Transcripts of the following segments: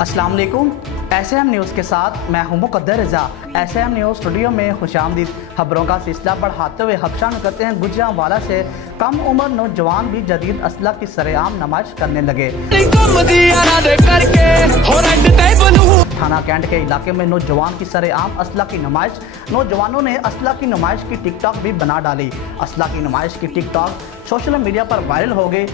अस्सलाम वालेकुम। SM news के साथ मैं हूं मुक़द्दर रज़ा। एसएम न्यूज़ स्टूडियो में खुशामदीद। खबरों का सिलसिला बढ़ाते हुए हब्शान करते हैं गुजरांवाला से कम उम्र नौजवान भी जदीद असला की सरेआम नुमाइश करने लगे। थाना कैंट के इलाके में नौजवान की सरेआम असला की नुमाइश। नौजवानों ने असला की नुमाइश की टिकटॉक भी बना डाली। असला की नुमाइश की टिकटॉक सोशल मीडिया पर वायरल हो गई।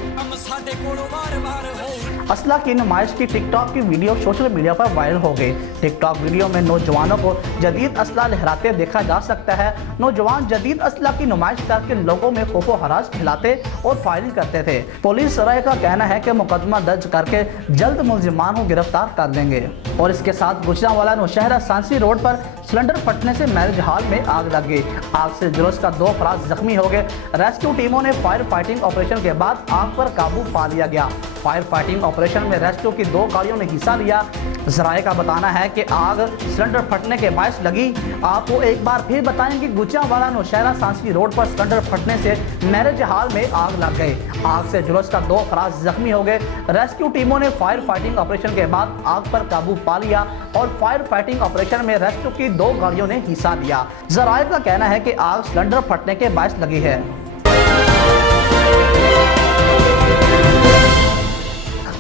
असला की नुमाइश की टिकटॉक की वीडियो सोशल मीडिया पर वायरल हो गई। टिकटॉक वीडियो में नौजवानों को जदीद असला लहराते देखा जा सकता है। नौजवान जदीद असला की नुमाइश करके लोगों में खौफ व हरास फैलाते और फायरिंग करते थे। पुलिस सराय का कहना है कि मुकदमा दर्ज करके जल्द मुलजिमान को गिरफ्तार कर लेंगे। और इसके साथ गुजरांवाला नौशहरा सांसी रोड पर सिलेंडर फटने से मैरिज हॉल में आग लग गई। आग से जुलूस का 2 अफराद जख्मी हो गए। रेस्क्यू टीमों ने फायर फाइटिंग ऑपरेशन के बाद आग पर काबू पा लिया गया। फायर फाइटिंग ऑपरेशन में रेस्क्यू की 2 गाड़ियों ने हिस्सा लिया। जराये का बताना है कि आग सिलेंडर फटने के बायस लगी। आपको एक बार फिर बताएं कि गुजरांवाला नौशहरा सांसी रोड पर सिलेंडर फटने से मैरिज हॉल में आग लग गई। आग से जुलूस का 2 अफराद जख्मी हो गए। रेस्क्यू टीमों ने फायर फाइटिंग ऑपरेशन के बाद आग पर काबू पा लिया और फायर फाइटिंग ऑपरेशन में रेस्क्यू की 2 गाड़ियों ने हिस्सा लिया। जराये का कहना है कि आग सिलेंडर फटने के बायस लगी है।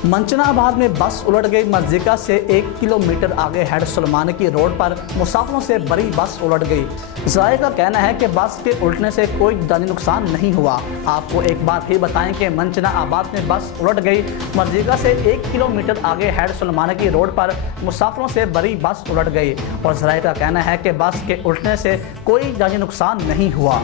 मंचनाबाद में बस उलट गई। मस्जिदा से 1 किलोमीटर आगे हेड सुलेमानी की रोड पर मुसाफिरों से बड़ी बस उलट गई। ज़राए का कहना है कि बस के उलटने से कोई जानी नुकसान नहीं हुआ। आपको एक बार फिर बताएं कि मंचनाबाद में बस उलट गई। मस्जिदा से 1 किलोमीटर आगे हेड सुलेमानी की रोड पर मुसाफिरों से बड़ी बस उलट गई और ज़राए का कहना है कि बस के उलटने से कोई जानी नुकसान नहीं हुआ।